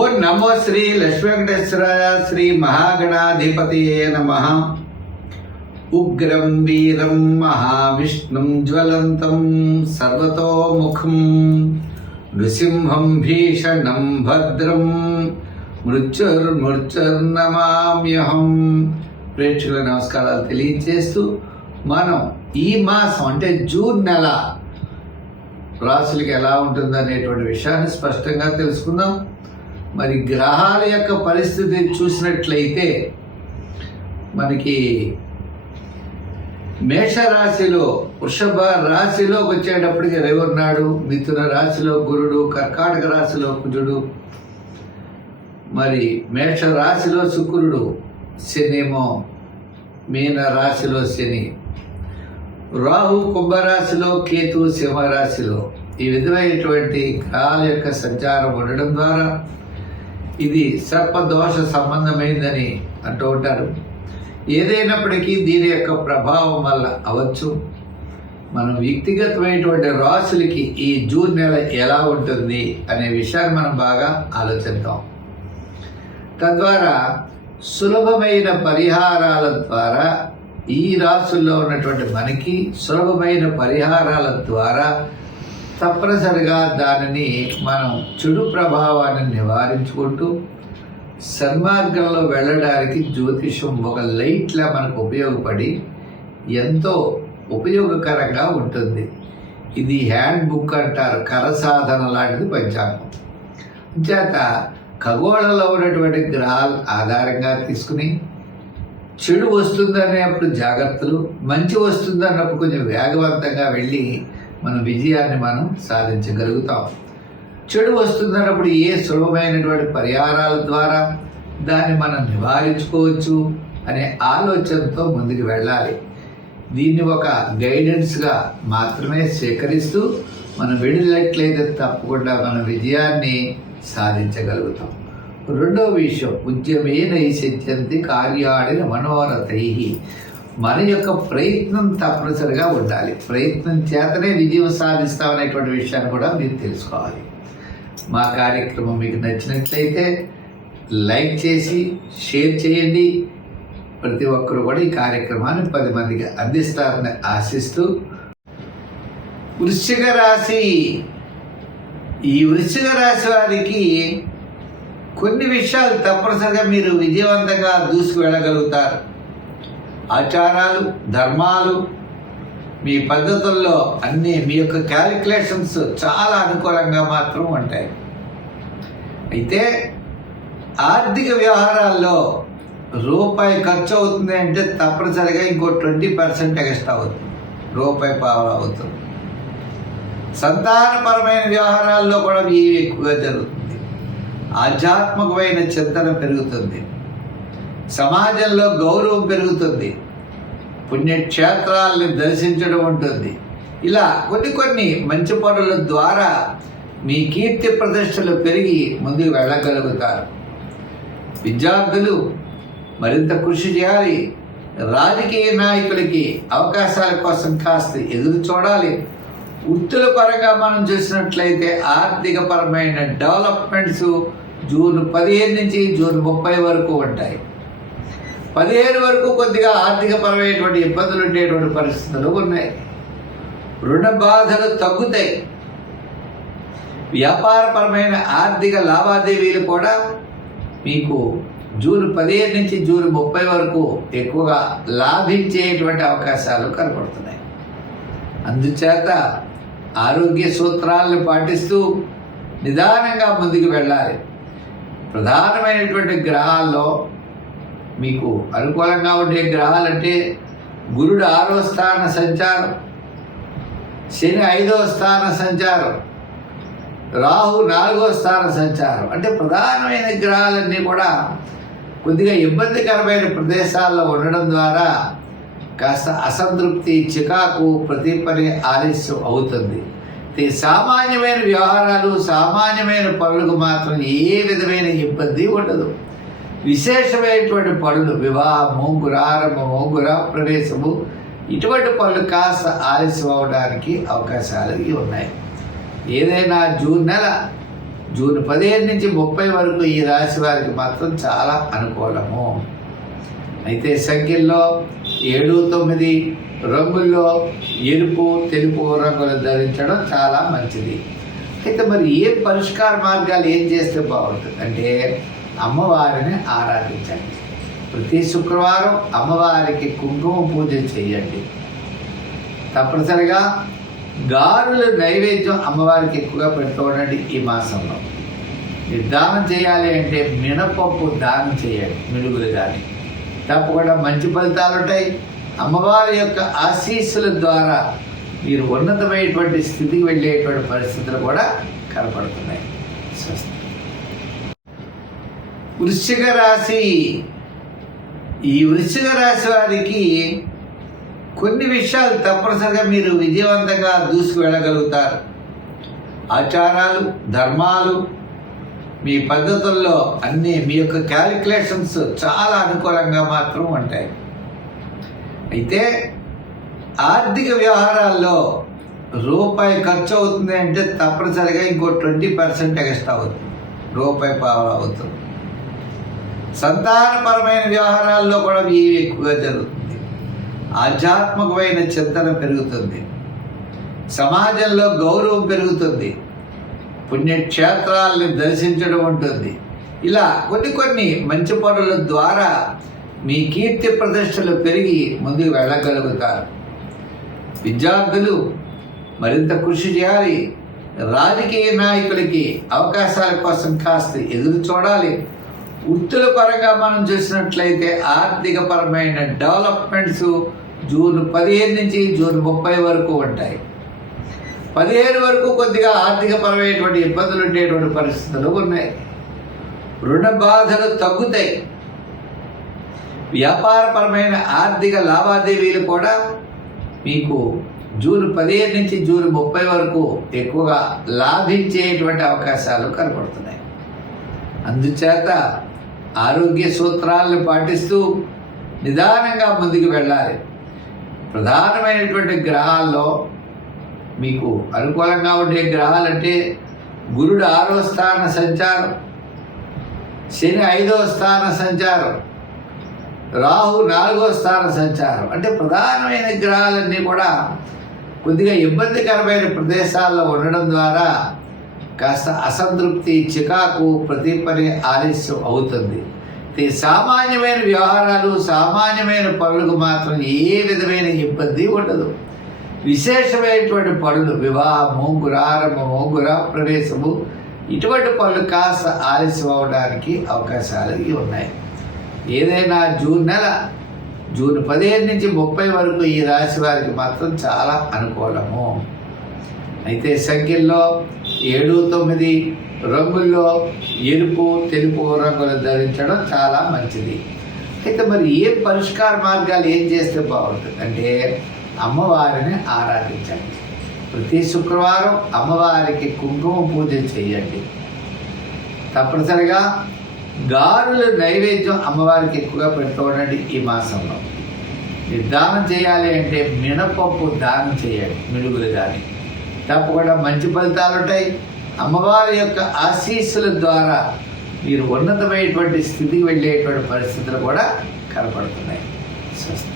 ఓం నమో శ్రీ లక్ష్మీ వెంకటేశ్వరాయ శ్రీ మహాగణాధిపతియే నమః. ఉగ్రం వీరం మహావిష్ణుం జ్వలంతం సర్వతోముఖం నృసింహం భీషణం భద్రం మృత్యుర్నమామ్యహం. ప్రేక్షకుల నమస్కారాలు తెలియజేస్తూ మనం ఈ మాసం అంటే జూన్ నెల రాశులకి ఎలా ఉంటుందనేటువంటి విషయాన్ని స్పష్టంగా తెలుసుకుందాం. మరి గ్రహాల యొక్క పరిస్థితి చూసినట్లయితే మనకి మేషరాశిలో వృషభ రాశిలోకి వచ్చేటప్పటికి రవి ఉన్నాడు, మిథున రాశిలో గురుడు, కర్కాటక రాశిలో కుజుడు, మరి మేష రాశిలో శుక్రుడు, శనేమో మీన రాశిలో శని, రాహు కుంభరాశిలో, కేతు సింహరాశిలో. ఈ విధమైనటువంటి గ్రహాల యొక్క సంచారం ఉండడం ద్వారా ఇది సర్పదోష సంబంధమైందని అంటూ ఉంటారు. ఏదైనప్పటికీ దీని యొక్క ప్రభావం వల్ల అవచ్చు మనం వ్యక్తిగతమైనటువంటి రాశులకి ఈ జూన్ నెల ఎలా ఉంటుంది అనే విషయాన్ని మనం బాగా ఆలోచిద్దాం. తద్వారా సులభమైన పరిహారాల ద్వారా ఈ రాశుల్లో ఉన్నటువంటి మనకి సులభమైన పరిహారాల ద్వారా తప్పనిసరిగా దానిని మనం చెడు ప్రభావాన్ని నివారించుకుంటూ సన్మార్గంలో వెళ్ళడానికి జ్యోతిషం ఒక లైట్లా మనకు ఉపయోగపడి ఎంతో ఉపయోగకరంగా ఉంటుంది. ఇది హ్యాండ్ బుక్ అంటారు, కరసాధన లాంటిది పంచాంగం. చేత ఖగోళంలో ఉన్నటువంటి గ్రహాల ఆధారంగా తీసుకుని చెడు వస్తుందనేప్పుడు జాగ్రత్తలు, మంచి వస్తుందన్నప్పుడు కొంచెం వేగవంతంగా వెళ్ళి మన విజయాన్ని మనం సాధించగలుగుతాం. చెడు వస్తుందన్నప్పుడు ఏ సులభమైనటువంటి పరిహారాల ద్వారా దాన్ని మనం నివారించుకోవచ్చు అనే ఆలోచనతో ముందుకు వెళ్ళాలి. దీన్ని ఒక గైడెన్స్గా మాత్రమే స్వీకరిస్తూ మనం వెళ్ళినట్లయితే తప్పకుండా మన విజయాన్ని సాధించగలుగుతాం. రెండో విషయం, ఉద్యమేన సిద్ధ్యంతి కార్యాణి మనోరథై. మన యొక్క ప్రయత్నం తప్పనిసరిగా ఉండాలి. ప్రయత్నం చేతనే విజయం సాధిస్తామనేటువంటి విషయాన్ని కూడా మీరు తెలుసుకోవాలి. మా కార్యక్రమం మీకు నచ్చినట్లయితే లైక్ చేసి షేర్ చేయండి. ప్రతి ఒక్కరు కూడా ఈ కార్యక్రమాన్ని 10 మందికి అందిస్తారని ఆశిస్తూ, వృశ్చిక రాశి, ఈ వృశ్చిక రాశి వారికి కొన్ని విషయాలు తప్పనిసరిగా మీరు విజయవంతంగా దూసుకు వెళ్ళగలుగుతారు. ఆచారాలు, ధర్మాలు, మీ పద్ధతుల్లో అన్నీ మీ యొక్క క్యాలిక్యులేషన్స్ చాలా అనుకూలంగా మాత్రం ఉంటాయి. అయితే ఆర్థిక వ్యవహారాల్లో రూపాయి ఖర్చు అవుతుంది అంటే తప్పనిసరిగా ఇంకో 20% ఎక్స్ట్రా అవుతుంది, రూపాయి పావలా అవుతుంది. సంతానపరమైన వ్యవహారాల్లో కూడా ఇవి ఎక్కువగా జరుగుతుంది. ఆధ్యాత్మికమైన చింతన పెరుగుతుంది, సమాజంలో గౌరవం పెరుగుతుంది, పుణ్యక్షేత్రాలను దర్శించడం ఉంటుంది. ఇలా కొన్ని మంచి పనుల ద్వారా మీ కీర్తి ప్రతిష్టలు పెరిగి ముందుకు వెళ్ళగలుగుతారు. విద్యార్థులు మరింత కృషి చేయాలి. రాజకీయ నాయకులకి అవకాశాల కోసం కాస్త ఎదురు చూడాలి. వృత్తుల పరంగా మనం చూసినట్లయితే ఆర్థిక పరమైన డెవలప్మెంట్స్ జూన్ 15 నుంచి జూన్ 30 వరకు ఉంటాయి. 15 వరకు కొద్దిగా ఆర్థిక పరమైనటువంటి ఇబ్బందులు ఉండేటువంటి పరిస్థితులు ఉన్నాయి. రుణ బాధలు తగ్గుతాయి. వ్యాపారపరమైన ఆర్థిక లావాదేవీలు కూడా మీకు జూన్ 15 నుంచి జూన్ 30 వరకు ఎక్కువగా లాభించేటువంటి అవకాశాలు కనపడుతున్నాయి. అందుచేత ఆరోగ్య సూత్రాలను పాటిస్తూ నిదానంగా ముందుకు వెళ్ళాలి. ప్రధానమైనటువంటి గ్రహాల్లో మీకు అనుకూలంగా ఉండే గ్రహాలంటే గురుడు 6వ స్థాన సంచారం, శని 5వ స్థాన సంచారం, రాహు 4వ స్థాన సంచారం. అంటే ప్రధానమైన గ్రహాలన్నీ కూడా కొద్దిగా ఇబ్బందికరమైన ప్రదేశాల్లో ఉండడం ద్వారా కాస్త అసంతృప్తి, చికాకు, ప్రతి పని ఆలస్యం అవుతుంది. సామాన్యమైన వ్యవహారాలు, సామాన్యమైన పనులకు మాత్రం ఏ విధమైన ఇబ్బంది ఉండదు. విశేషమైనటువంటి పనులు, వివాహము, గృహారంభము, గృహ ప్రవేశము, ఇటువంటి పనులు కాస్త ఆలస్యం అవడానికి అవకాశాలు ఉన్నాయి. ఏదైనా జూన్ నెల జూన్ 15 నుంచి 30 వరకు ఈ రాశి వారికి మాత్రం చాలా అనుకూలము. అయితే సంఖ్యల్లో 7, 9 రంగుల్లో ఎరుపు, తెలుపు రంగులు ధరించడం చాలా మంచిది. అయితే మరి ఏ పరిష్కార మార్గాలు ఏం చేస్తే బాగుంటుంది అంటే అమ్మవారిని ఆరాధించండి. ప్రతి శుక్రవారం అమ్మవారికి కుంకుమ పూజ చేయండి. తప్పనిసరిగా గారెల నైవేద్యం అమ్మవారికి ఎక్కువగా పెడుతూ ఉండండి. ఈ మాసంలో మీరు దానం చేయాలి అంటే మినపప్పు దానం చేయండి, మినుగులు కానీ. తప్పకుండా మంచి ఫలితాలు ఉంటాయి. అమ్మవారి యొక్క ఆశీస్సుల ద్వారా మీరు ఉన్నతమైనటువంటి స్థితికి వెళ్ళేటువంటి పరిస్థితులు కూడా కనపడుతున్నాయి. వృశ్చిక రాశి. ఈ వృశ్చిక రాశి వారికి కొన్ని విషయాలు తప్పనిసరిగా మీరు విజయవంతంగా దూసుకు వెళ్ళగలుగుతారు. ఆచారాలు, ధర్మాలు, మీ పద్ధతుల్లో అన్నీ మీ యొక్క క్యాలిక్యులేషన్స్ చాలా అనుకూలంగా మాత్రం ఉంటాయి. అయితే ఆర్థిక వ్యవహారాల్లో రూపాయి ఖర్చు అవుతుంది అంటే తప్పనిసరిగా ఇంకో 20% ఎక్స్ట్రా అవుతుంది, రూపాయి పావలా అవుతుంది. సంతానపరమైన వ్యవహారాల్లో కూడా ఇవి ఎక్కువగా జరుగుతుంది. ఆధ్యాత్మికమైన చింతన పెరుగుతుంది. సమాజంలో గౌరవం పెరుగుతుంది. పుణ్యక్షేత్రాలను దర్శించడం ఉంటుంది. ఇలా కొన్ని మంచి పనుల ద్వారా మీ కీర్తి ప్రతిష్టలు పెరిగి ముందుకు వెళ్ళగలుగుతారు. విద్యార్థులు మరింత కృషి చేయాలి. రాజకీయ నాయకులకి అవకాశాల కోసం కాస్త ఎదురు చూడాలి. వృత్తుల పరంగా మనం చూసినట్లయితే ఆర్థిక పరమైన డెవలప్మెంట్స్ జూన్ 15 నుంచి జూన్ 30 వరకు ఉంటాయి. 15 వరకు కొద్దిగా ఆర్థిక పరమైనటువంటి ఇబ్బందులు ఉండేటువంటి పరిస్థితులు ఉన్నాయి. రుణ బాధలు తగ్గుతాయి. వ్యాపారపరమైన ఆర్థిక లావాదేవీలు కూడా మీకు జూన్ 15 నుంచి జూన్ 30 వరకు ఎక్కువగా లాభించేటువంటి అవకాశాలు కనపడుతున్నాయి. అందుచేత ఆరోగ్య సూత్రాలను పాటిస్తూ నిదానంగా ముందుకు వెళ్ళాలి. ప్రధానమైనటువంటి గ్రహాల్లో మీకు అనుకూలంగా ఉండే గ్రహాలంటే గురుడు 6వ స్థాన సంచారం, శని 5వ స్థాన సంచారం, రాహు 4వ స్థాన సంచారం. అంటే ప్రధానమైన గ్రహాలన్నీ కూడా కొద్దిగా ఇబ్బందికరమైన ప్రదేశాల్లో ఉండడం ద్వారా కాస్త అసంతృప్తి, చికాకు, ప్రతి పని ఆలస్యం అవుతుంది. సామాన్యమైన వ్యవహారాలు, సామాన్యమైన పనులకు మాత్రం ఏ విధమైన ఇబ్బంది ఉండదు. విశేషమైనటువంటి పనులు, వివాహము, గృహారంభము, గృహ ప్రవేశము, ఇటువంటి పనులు కాస్త ఆలస్యం అవడానికి అవకాశాలు ఉన్నాయి. ఏదైనా జూన్ 15 నుంచి 30 వరకు ఈ రాశి వారికి మాత్రం చాలా అనుకూలము. అయితే సంఖ్యల్లో 7, 9 రంగుల్లో ఎరుపు, తెలుపు రంగులు ధరించడం చాలా మంచిది. అయితే మరి ఏ పరిష్కార మార్గాలు ఏం చేస్తే బాగుంటుంది అంటే అమ్మవారిని ఆరాధించండి. ప్రతి శుక్రవారం అమ్మవారికి కుంకుమ పూజ చేయండి. తప్పనిసరిగా గారెల నైవేద్యం అమ్మవారికి ఎక్కువగా పెడుతూ ఉండండి. ఈ మాసంలో మీరు దానం చేయాలి అంటే మినపప్పు దానం చేయండి, మినుగులు కానీ. తప్పకుండా మంచి ఫలితాలు ఉంటాయి. అమ్మవారి యొక్క ఆశీస్సుల ద్వారా మీరు ఉన్నతమైనటువంటి స్థితికి వెళ్ళేటువంటి పరిస్థితులు కూడా కనపడుతున్నాయి. స్వస్తి.